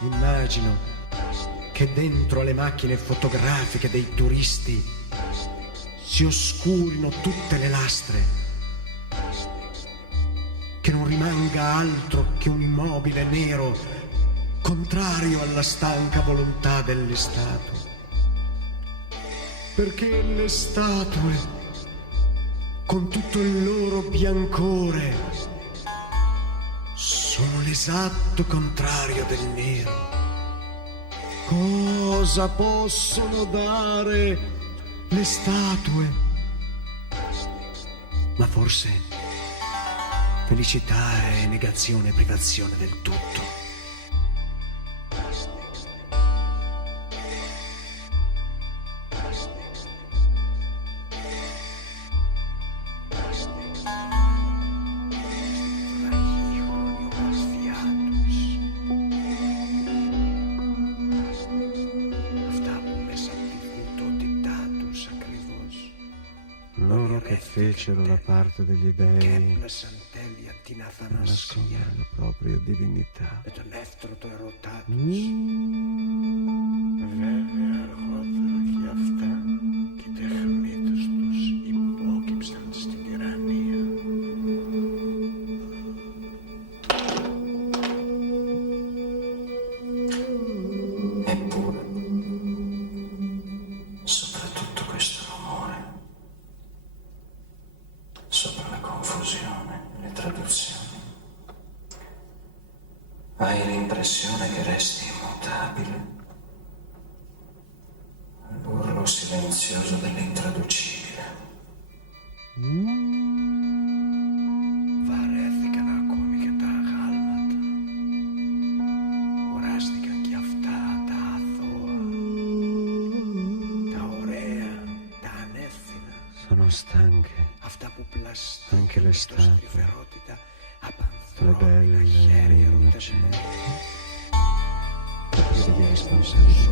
Immagino che dentro le macchine fotografiche dei turisti si oscurino tutte le lastre, che non rimanga altro che un immobile nero, contrario alla stanca volontà delle statue. Perché le statue, con tutto il loro biancore, sono l'esatto contrario del nero. Cosa possono dare le statue? Ma forse felicità e negazione e privazione del tutto. Loro che fecero la parte degli dei nascondere la propria divinità. Eppure, sopra tutto questo rumore, sopra la confusione, le traduzioni, hai l'impressione che resti immutabile. L'urlo silenzioso dell'intraducibile. Sono stanche anche le statue, le belle e innocenti, prive di responsabilità.